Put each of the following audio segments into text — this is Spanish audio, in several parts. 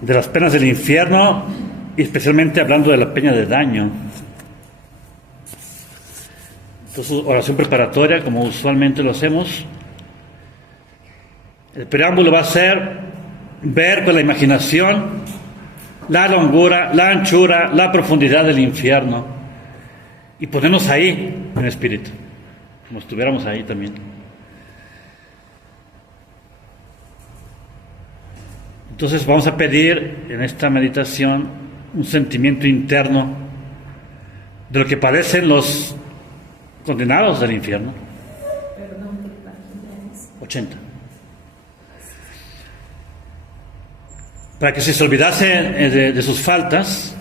de las penas del infierno, y especialmente hablando de la pena de daño. Entonces, oración preparatoria, como usualmente lo hacemos. El preámbulo va a ser ver con la imaginación la longura, la anchura, la profundidad del infierno y ponernos ahí en espíritu, como estuviéramos ahí también. Entonces vamos a pedir en esta meditación un sentimiento interno de lo que padecen los condenados del infierno. Perdón, ¿qué página es? 80. Para que si se olvidase de sus faltas,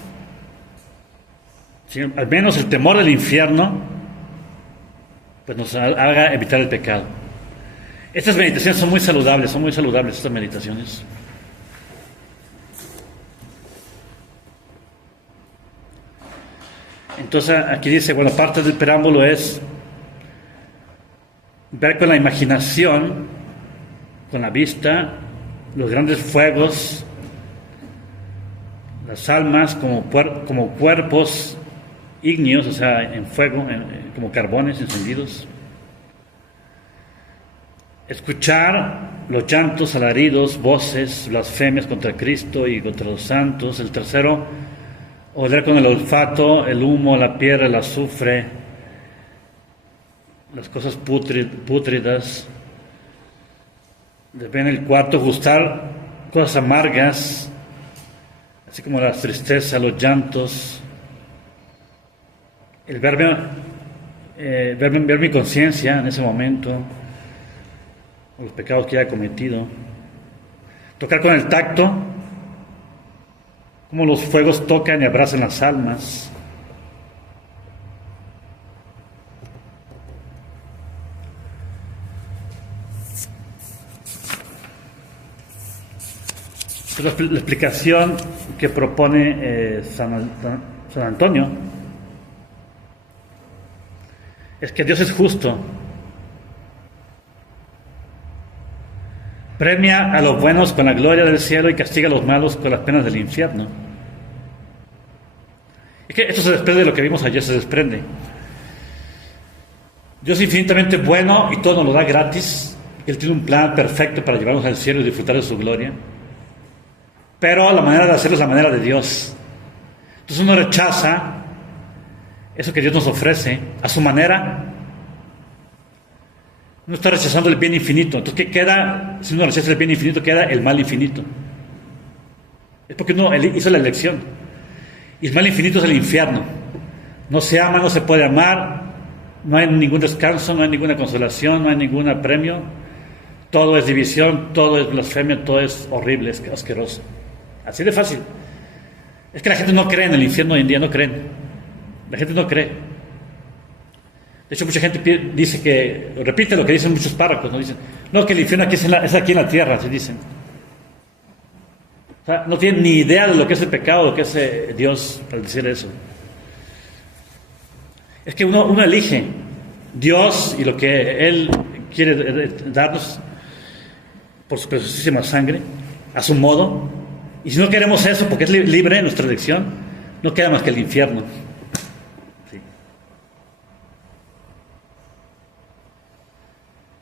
¿sí? Al menos el temor del infierno, pues nos haga evitar el pecado. Estas meditaciones son muy saludables estas meditaciones. Entonces aquí dice, bueno, parte del preámbulo es ver con la imaginación, con la vista, los grandes fuegos, las almas como cuerpos ígneos, o sea, en fuego, como carbones encendidos. Escuchar los llantos, alaridos, voces, blasfemias contra Cristo y contra los santos. El tercero, oler con el olfato, el humo, la piedra, el azufre, las cosas pútridas. En el cuarto, gustar cosas amargas, así como la tristeza, los llantos. El ver mi conciencia en ese momento, los pecados que haya cometido. Tocar con el tacto, cómo los fuegos tocan y abrazan las almas. La explicación que propone San Antonio es que Dios es justo. Premia a los buenos con la gloria del cielo y castiga a los malos con las penas del infierno. Es que esto se desprende de lo que vimos ayer, se desprende. Dios es infinitamente bueno y todo nos lo da gratis. Él tiene un plan perfecto para llevarnos al cielo y disfrutar de su gloria. Pero la manera de hacerlo es la manera de Dios. Entonces uno rechaza eso que Dios nos ofrece a su manera. Uno está rechazando el bien infinito. Entonces, ¿qué queda? Si uno rechaza el bien infinito, queda el mal infinito. Es porque uno hizo la elección. Y el mal infinito es el infierno. No se ama, no se puede amar, no hay ningún descanso, no hay ninguna consolación, no hay ningún premio. Todo es división, todo es blasfemia, todo es horrible, es asqueroso. Así de fácil. Es que la gente no cree en el infierno hoy en día, no creen. La gente no cree. De hecho, mucha gente dice que, repite lo que dicen muchos párrocos, ¿no? Dicen, no, que el infierno aquí es aquí en la tierra, así dicen. O sea, no tienen ni idea de lo que es el pecado, lo que es Dios al decir eso. Es que uno elige Dios y lo que Él quiere darnos por su preciosísima sangre, a su modo. Y si no queremos eso, porque es libre nuestra elección, no queda más que el infierno. Sí.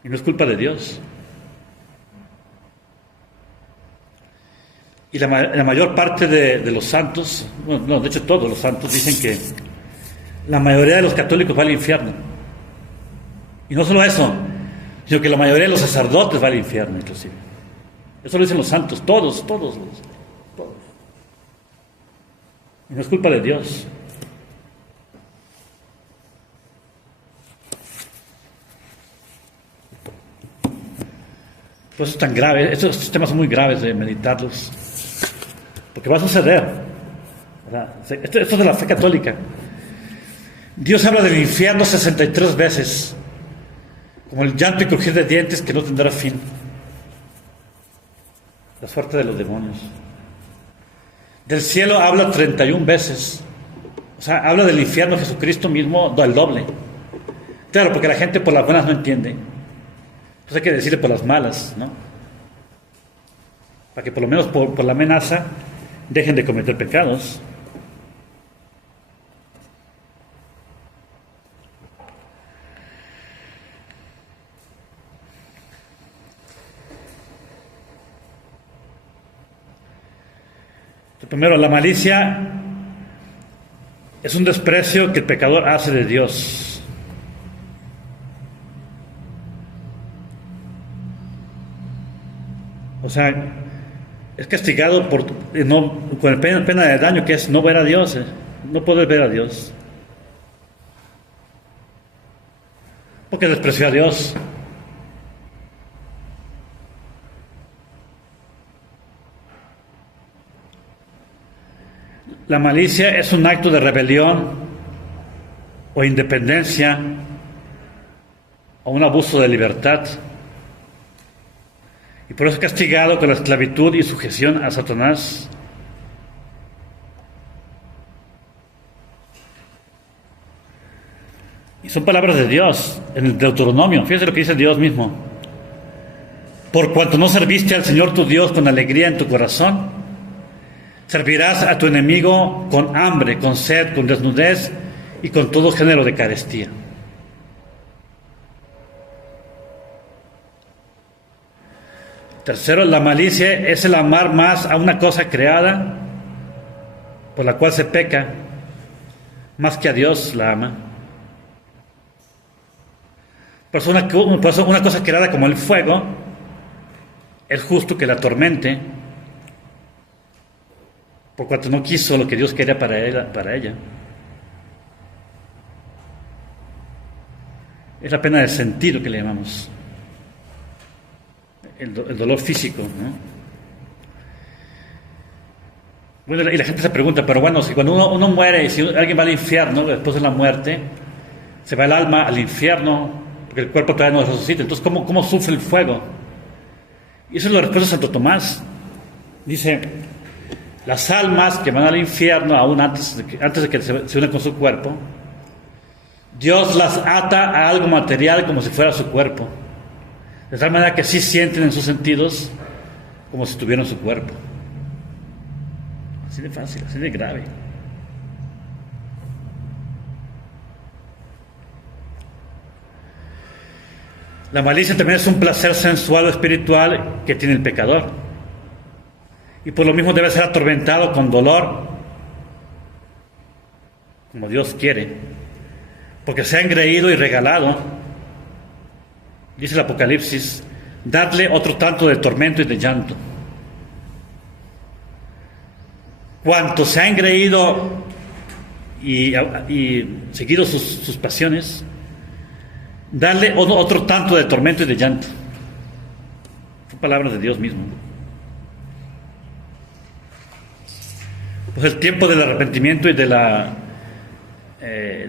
Y no es culpa de Dios. Y la mayor parte de los santos, bueno, no, de hecho todos los santos dicen que la mayoría de los católicos va al infierno. Y no solo eso, sino que la mayoría de los sacerdotes va al infierno, inclusive. Eso lo dicen los santos, todos. Y no es culpa de Dios. Por eso es tan grave, estos temas son muy graves de meditarlos, porque va a suceder. Esto es de la fe católica. Dios habla del infierno 63 veces, como el llanto y crujir de dientes que no tendrá fin. La suerte de los demonios. Del cielo habla 31 veces. O sea, habla del infierno Jesucristo mismo al doble. Claro, porque la gente por las buenas no entiende. Entonces hay que decirle por las malas, ¿no? para que por lo menos por la amenaza dejen de cometer pecados. Primero, la malicia es un desprecio que el pecador hace de Dios. O sea, es castigado con pena de daño, que es no ver a Dios, no poder ver a Dios. Porque despreció a Dios. La malicia es un acto de rebelión o independencia o un abuso de libertad. Y por eso es castigado con la esclavitud y sujeción a Satanás. Y son palabras de Dios en el Deuteronomio. Fíjense lo que dice Dios mismo. Por cuanto no serviste al Señor tu Dios con alegría en tu corazón, servirás a tu enemigo con hambre, con sed, con desnudez y con todo género de carestía. Tercero, la malicia es el amar más a una cosa creada por la cual se peca, más que a Dios la ama. Por eso una cosa creada como el fuego, es justo que la atormente, por cuanto no quiso lo que Dios quería para ella. Es la pena de sentido que le llamamos. El dolor físico, ¿no? Bueno, y la gente se pregunta, pero bueno, si cuando uno muere y si alguien va al infierno después de la muerte, se va el alma al infierno, porque el cuerpo todavía no resucita. Entonces, ¿cómo sufre el fuego? Y eso es lo que responde Santo Tomás. Dice: las almas que van al infierno, aún antes de que se unan con su cuerpo, Dios las ata a algo material como si fuera su cuerpo, de tal manera que sí sienten en sus sentidos como si tuvieran su cuerpo. Así de fácil, así de grave. La malicia también es un placer sensual o espiritual que tiene el pecador, y por lo mismo debe ser atormentado con dolor, como Dios quiere, porque se ha engreído y regalado, dice el Apocalipsis, dadle otro tanto de tormento y de llanto. Cuanto se ha engreído y seguido sus pasiones, darle otro tanto de tormento y de llanto. Son palabras de Dios mismo. Pues el tiempo del arrepentimiento y de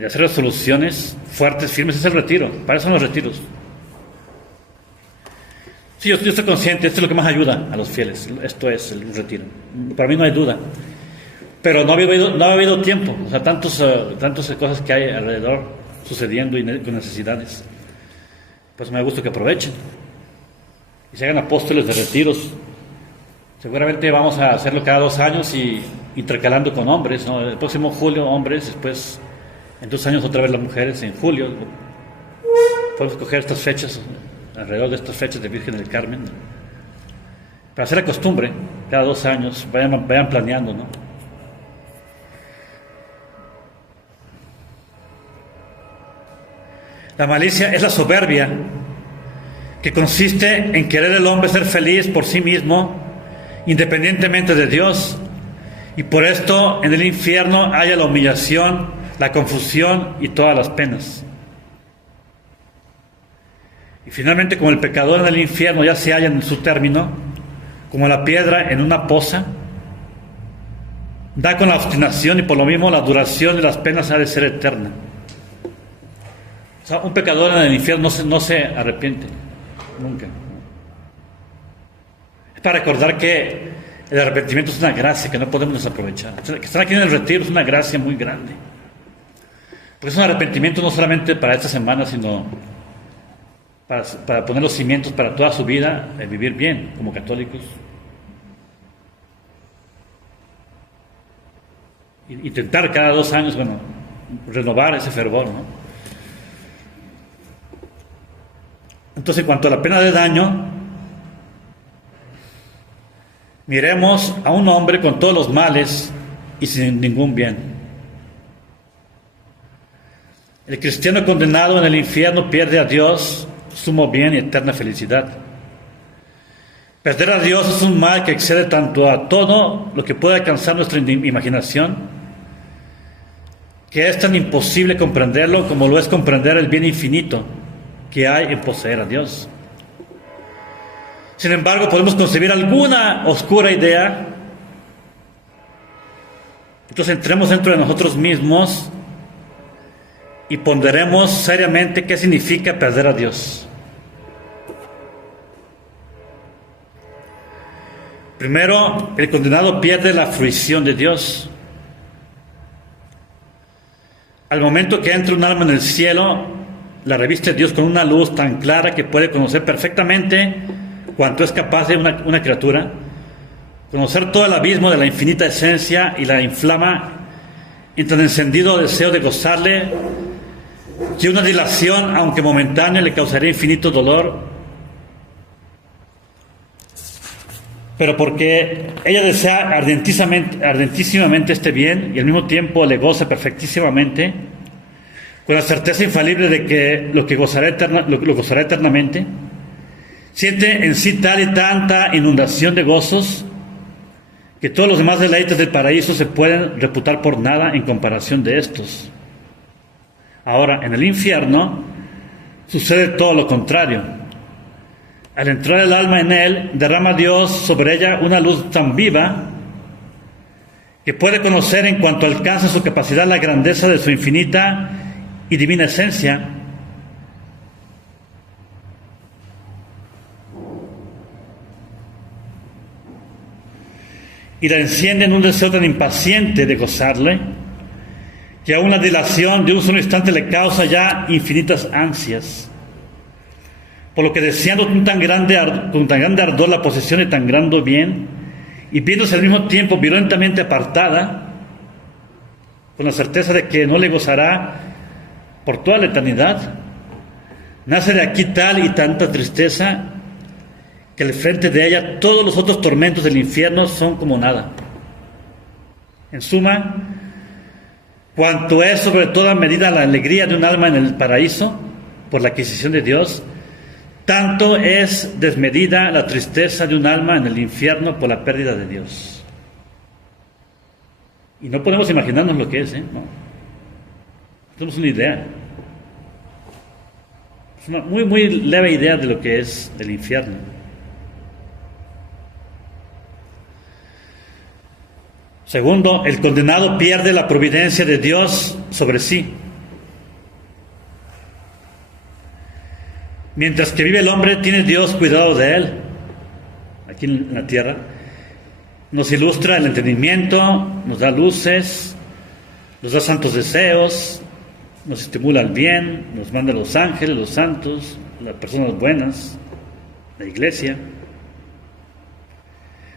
hacer resoluciones fuertes, firmes, es el retiro. Para eso son los retiros. Sí, yo estoy consciente, esto es lo que más ayuda a los fieles. Esto es el retiro. Para mí no hay duda. Pero no ha habido tiempo. O sea, tantas cosas que hay alrededor sucediendo y con necesidades. Pues me da gusto que aprovechen y se hagan apóstoles de retiros. Seguramente vamos a hacerlo cada 2 años y intercalando con hombres, ¿no? El próximo julio hombres, después en 2 años otra vez las mujeres, en julio. Podemos coger estas fechas, alrededor de estas fechas de Virgen del Carmen, para hacer la costumbre, cada 2 años, vayan planeando, ¿no? La malicia es la soberbia, que consiste en querer el hombre ser feliz por sí mismo, independientemente de Dios, y por esto en el infierno haya la humillación, la confusión y todas las penas. Y finalmente, como el pecador en el infierno ya se halla en su término, como la piedra en una poza, da con la obstinación y por lo mismo la duración de las penas ha de ser eterna. O sea, un pecador en el infierno no se arrepiente, nunca. Es para recordar que el arrepentimiento es una gracia que no podemos desaprovechar. Que estar aquí en el retiro es una gracia muy grande. Porque es un arrepentimiento no solamente para esta semana, sino para poner los cimientos para toda su vida, vivir bien como católicos. Intentar cada 2 años, renovar ese fervor, ¿no? Entonces, en cuanto a la pena de daño, miremos a un hombre con todos los males y sin ningún bien. El cristiano condenado en el infierno pierde a Dios, sumo bien y eterna felicidad. Perder a Dios es un mal que excede tanto a todo lo que puede alcanzar nuestra imaginación, que es tan imposible comprenderlo como lo es comprender el bien infinito que hay en poseer a Dios. Sin embargo, podemos concebir alguna oscura idea. Entonces entremos dentro de nosotros mismos y ponderemos seriamente qué significa perder a Dios. Primero, el condenado pierde la fruición de Dios. Al momento que entra un alma en el cielo, la reviste Dios con una luz tan clara que puede conocer perfectamente cuanto es capaz de una criatura, conocer todo el abismo de la infinita esencia y la inflama en tan encendido deseo de gozarle, que una dilación, aunque momentánea, le causaría infinito dolor, pero porque ella desea ardentísimamente este bien y al mismo tiempo le goza perfectísimamente, con la certeza infalible de que lo gozará eternamente, siente en sí tal y tanta inundación de gozos que todos los demás deleites del paraíso se pueden reputar por nada en comparación de estos. Ahora, en el infierno sucede todo lo contrario. Al entrar el alma en él, derrama Dios sobre ella una luz tan viva que puede conocer en cuanto alcanza su capacidad la grandeza de su infinita y divina esencia. Y la enciende en un deseo tan impaciente de gozarle, que a una dilación de un solo instante le causa ya infinitas ansias. Por lo que deseando con tan grande ardor la posesión de tan grande bien, y viéndose al mismo tiempo violentamente apartada, con la certeza de que no le gozará por toda la eternidad, nace de aquí tal y tanta tristeza, que al frente de ella todos los otros tormentos del infierno son como nada. En suma, cuanto es sobre toda medida la alegría de un alma en el paraíso por la adquisición de Dios, tanto es desmedida la tristeza de un alma en el infierno por la pérdida de Dios. Y no podemos imaginarnos lo que es, ¿no? Tenemos una idea. Es una muy, muy leve idea de lo que es el infierno. Segundo, el condenado pierde la providencia de Dios sobre sí. Mientras que vive el hombre, tiene Dios cuidado de él, aquí en la tierra. Nos ilustra el entendimiento, nos da luces, nos da santos deseos, nos estimula al bien, nos manda los ángeles, los santos, las personas buenas, la iglesia.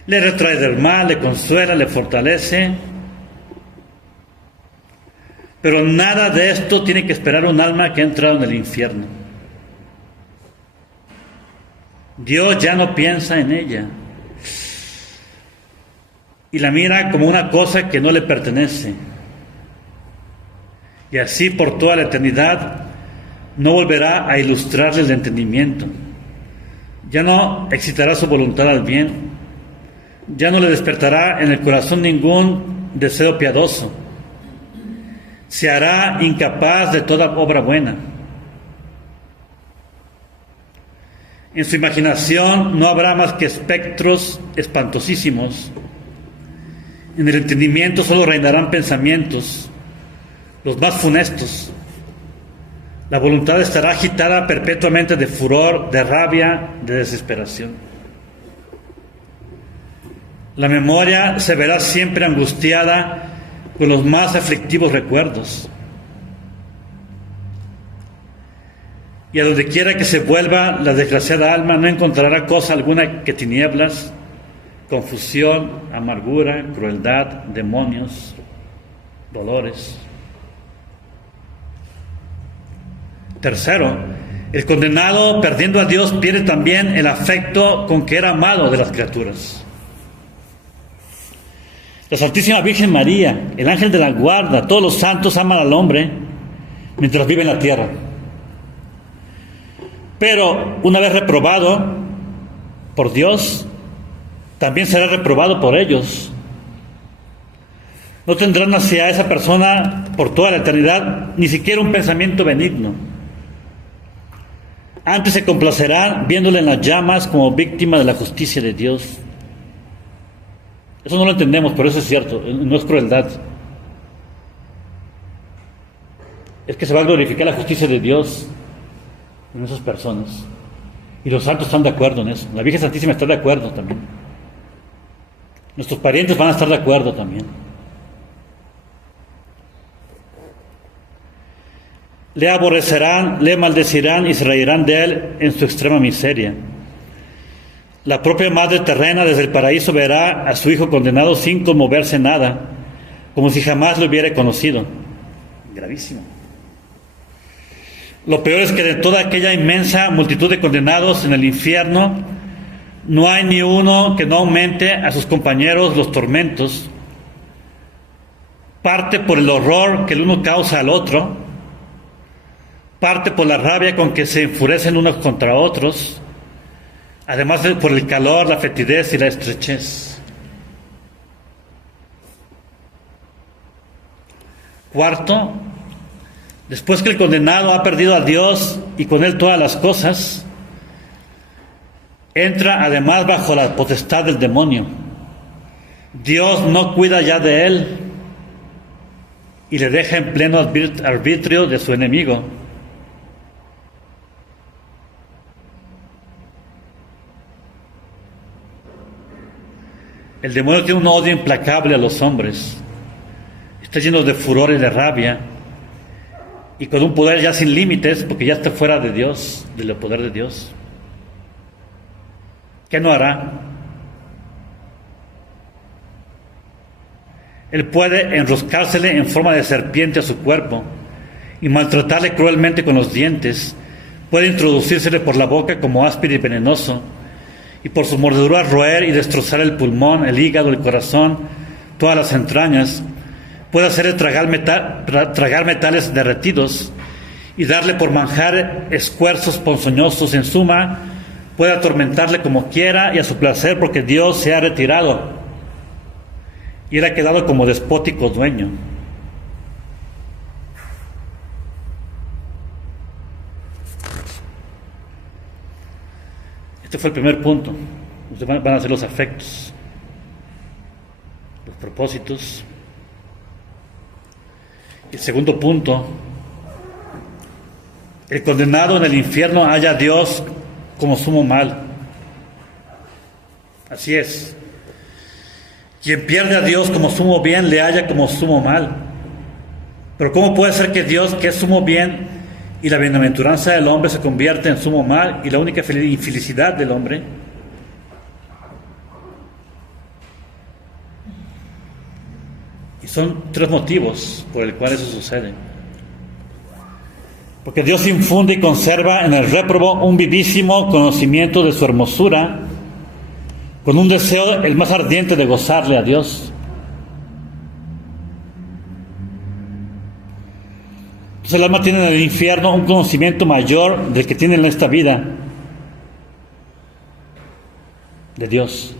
Le retrae del mal, le consuela, le fortalece. Pero nada de esto tiene que esperar un alma que ha entrado en el infierno. Dios ya no piensa en ella y la mira como una cosa que no le pertenece. Y así por toda la eternidad no volverá a ilustrarle el entendimiento. Ya no excitará su voluntad al bien. Ya no le despertará en el corazón ningún deseo piadoso. Se hará incapaz de toda obra buena. En su imaginación no habrá más que espectros espantosísimos. En el entendimiento solo reinarán pensamientos, los más funestos. La voluntad estará agitada perpetuamente de furor, de rabia, de desesperación. La memoria se verá siempre angustiada con los más aflictivos recuerdos. Y a donde quiera que se vuelva la desgraciada alma no encontrará cosa alguna que tinieblas, confusión, amargura, crueldad, demonios. dolores. Tercero, el condenado, perdiendo a Dios, pierde también el afecto con que era amado de las criaturas. La Santísima Virgen María, el ángel de la guarda, todos los santos aman al hombre mientras vive en la tierra. Pero una vez reprobado por Dios, también será reprobado por ellos. No tendrán hacia esa persona por toda la eternidad ni siquiera un pensamiento benigno. Antes se complacerán viéndole en las llamas como víctima de la justicia de Dios. Eso no lo entendemos, pero eso es cierto, no es crueldad. Es que se va a glorificar la justicia de Dios en esas personas. Y los santos están de acuerdo en eso. La Virgen Santísima está de acuerdo también. Nuestros parientes van a estar de acuerdo también. Le aborrecerán, le maldecirán y se reirán de él en su extrema miseria. La propia madre terrena desde el paraíso verá a su hijo condenado sin conmoverse nada, como si jamás lo hubiera conocido. Gravísimo. Lo peor es que de toda aquella inmensa multitud de condenados en el infierno, no hay ni uno que no aumente a sus compañeros los tormentos, parte por el horror que el uno causa al otro, parte por la rabia con que se enfurecen unos contra otros, además por el calor, la fetidez y la estrechez. Cuarto, después que el condenado ha perdido a Dios y con él todas las cosas, entra además bajo la potestad del demonio. Dios no cuida ya de él y le deja en pleno arbitrio de su enemigo. El demonio tiene un odio implacable a los hombres. Está lleno de furor y de rabia. Y con un poder ya sin límites, porque ya está fuera de Dios, del poder de Dios. ¿Qué no hará? Él puede enroscársele en forma de serpiente a su cuerpo y maltratarle cruelmente con los dientes. Puede introducírsele por la boca como áspero y venenoso, y por sus mordeduras roer y destrozar el pulmón, el hígado, el corazón, todas las entrañas. Puede hacerle tragar metales derretidos y darle por manjar esfuerzos ponzoñosos. En suma, puede atormentarle como quiera y a su placer, porque Dios se ha retirado y él ha quedado como despótico dueño. Este fue el primer punto. Van a ser los afectos, los propósitos. El segundo punto, el condenado en el infierno halla a Dios como sumo mal. Así es. Quien pierde a Dios como sumo bien, le halla como sumo mal. Pero ¿cómo puede ser que Dios, que es sumo bien, y la bienaventuranza del hombre se convierte en sumo mal y la única infelicidad del hombre? Y son tres motivos por el cual eso sucede. Porque Dios infunde y conserva en el réprobo un vivísimo conocimiento de su hermosura, con un deseo el más ardiente de gozarle a Dios. Entonces el alma tiene en el infierno un conocimiento mayor del que tiene en esta vida de Dios.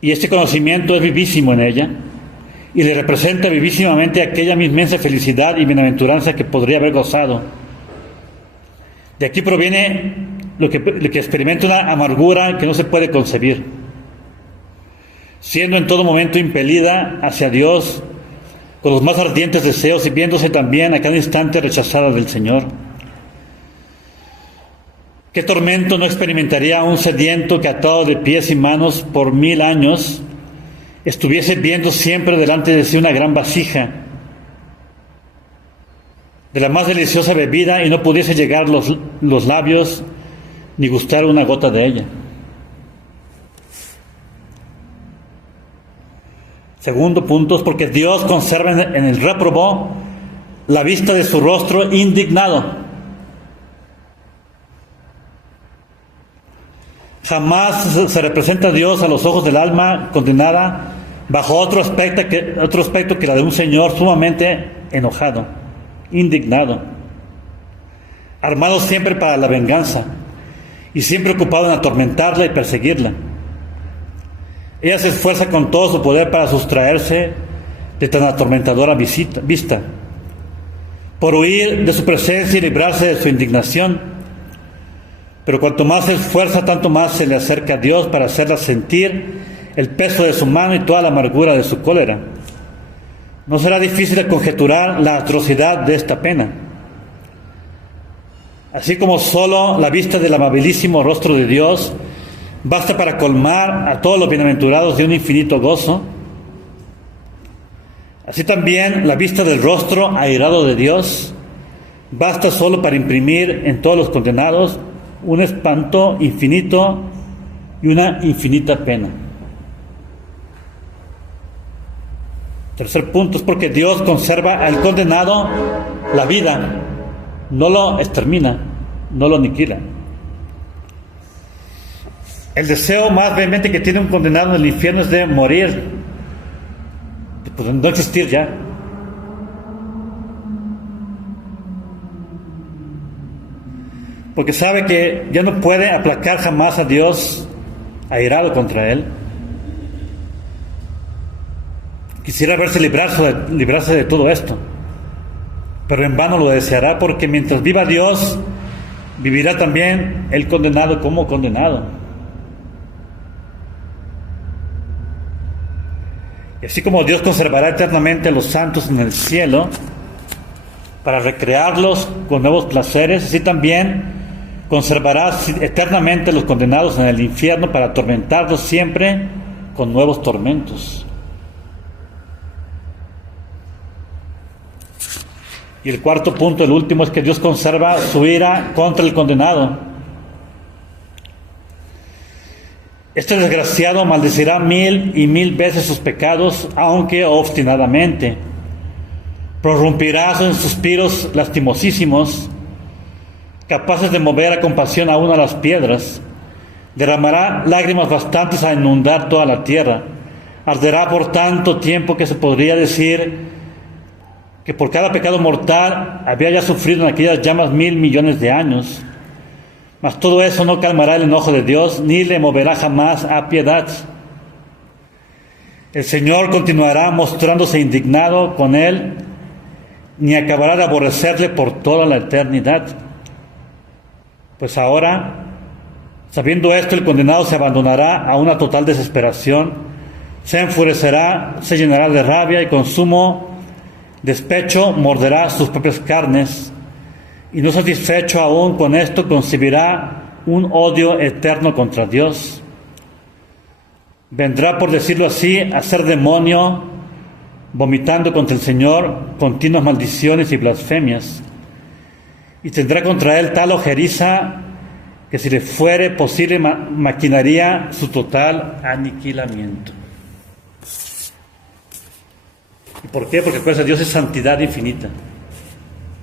Y este conocimiento es vivísimo en ella y le representa vivísimamente aquella inmensa felicidad y bienaventuranza que podría haber gozado. De aquí proviene lo que experimenta una amargura que no se puede concebir, siendo en todo momento impelida hacia Dios con los más ardientes deseos y viéndose también a cada instante rechazada del Señor. ¿Qué tormento no experimentaría un sediento que, atado de pies y manos por 1000 años, estuviese viendo siempre delante de sí una gran vasija de la más deliciosa bebida y no pudiese llegar los labios ni gustar una gota de ella? Segundo punto, es porque Dios conserva en el réprobo la vista de su rostro indignado. Jamás se representa a Dios a los ojos del alma condenada bajo otro aspecto que la de un Señor sumamente enojado, indignado, armado siempre para la venganza y siempre ocupado en atormentarla y perseguirla. Ella se esfuerza con todo su poder para sustraerse de tan atormentadora vista, por huir de su presencia y librarse de su indignación. Pero cuanto más se esfuerza, tanto más se le acerca a Dios para hacerla sentir el peso de su mano y toda la amargura de su cólera. No será difícil de conjeturar la atrocidad de esta pena. Así como solo la vista del amabilísimo rostro de Dios basta para colmar a todos los bienaventurados de un infinito gozo, así también la vista del rostro airado de Dios basta solo para imprimir en todos los condenados un espanto infinito y una infinita pena. Tercer punto, es porque Dios conserva al condenado la vida, no lo extermina, no lo aniquila. El deseo más vehemente que tiene un condenado en el infierno es de morir, de no existir ya. Porque sabe que ya no puede aplacar jamás a Dios airado contra él. Quisiera verse librarse de todo esto, pero en vano lo deseará, porque mientras viva Dios, vivirá también el condenado como condenado. Y así como Dios conservará eternamente a los santos en el cielo para recrearlos con nuevos placeres, así también conservará eternamente a los condenados en el infierno para atormentarlos siempre con nuevos tormentos. Y el cuarto punto, el último, es que Dios conserva su ira contra el condenado. Este desgraciado maldecirá 1000 y 1000 veces sus pecados, aunque obstinadamente. Prorrumpirá en suspiros lastimosísimos, capaces de mover a compasión aún a las piedras. Derramará lágrimas bastantes a inundar toda la tierra. Arderá por tanto tiempo que se podría decir que por cada pecado mortal había ya sufrido en aquellas llamas 1000 millones de años. Mas todo eso no calmará el enojo de Dios, ni le moverá jamás a piedad. El Señor continuará mostrándose indignado con él, ni acabará de aborrecerle por toda la eternidad. Pues ahora, sabiendo esto, el condenado se abandonará a una total desesperación, se enfurecerá, se llenará de rabia y con sumo despecho morderá sus propias carnes, y no satisfecho aún con esto, concebirá un odio eterno contra Dios. Vendrá, por decirlo así, a ser demonio, vomitando contra el Señor continuas maldiciones y blasfemias, y tendrá contra él tal ojeriza que, si le fuere posible, maquinaría su total aniquilamiento. ¿Y por qué? Porque acuérdense, Dios es santidad infinita.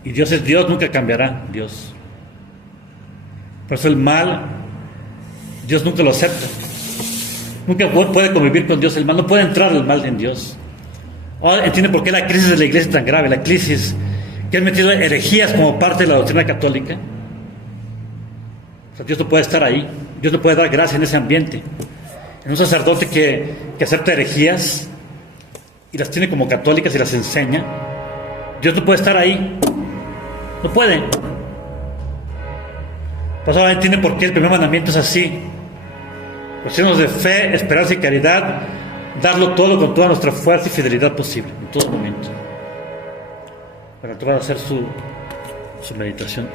Y Dios es Dios, nunca cambiará Dios. Por eso el mal, Dios nunca lo acepta. Nunca puede convivir con Dios el mal, no puede entrar el mal en Dios. Ahora entiende por qué la crisis de la iglesia es tan grave, la crisis que han metido herejías como parte de la doctrina católica. O sea, Dios no puede estar ahí, Dios no puede dar gracia en ese ambiente. En un sacerdote que acepta herejías y las tiene como católicas y las enseña, Dios no puede estar ahí, no puede. Pues ahora entiende por qué el primer mandamiento es así: los signos de fe, esperanza y caridad, darlo todo con toda nuestra fuerza y fidelidad posible, en todo momento. Para tratar de hacer su meditación.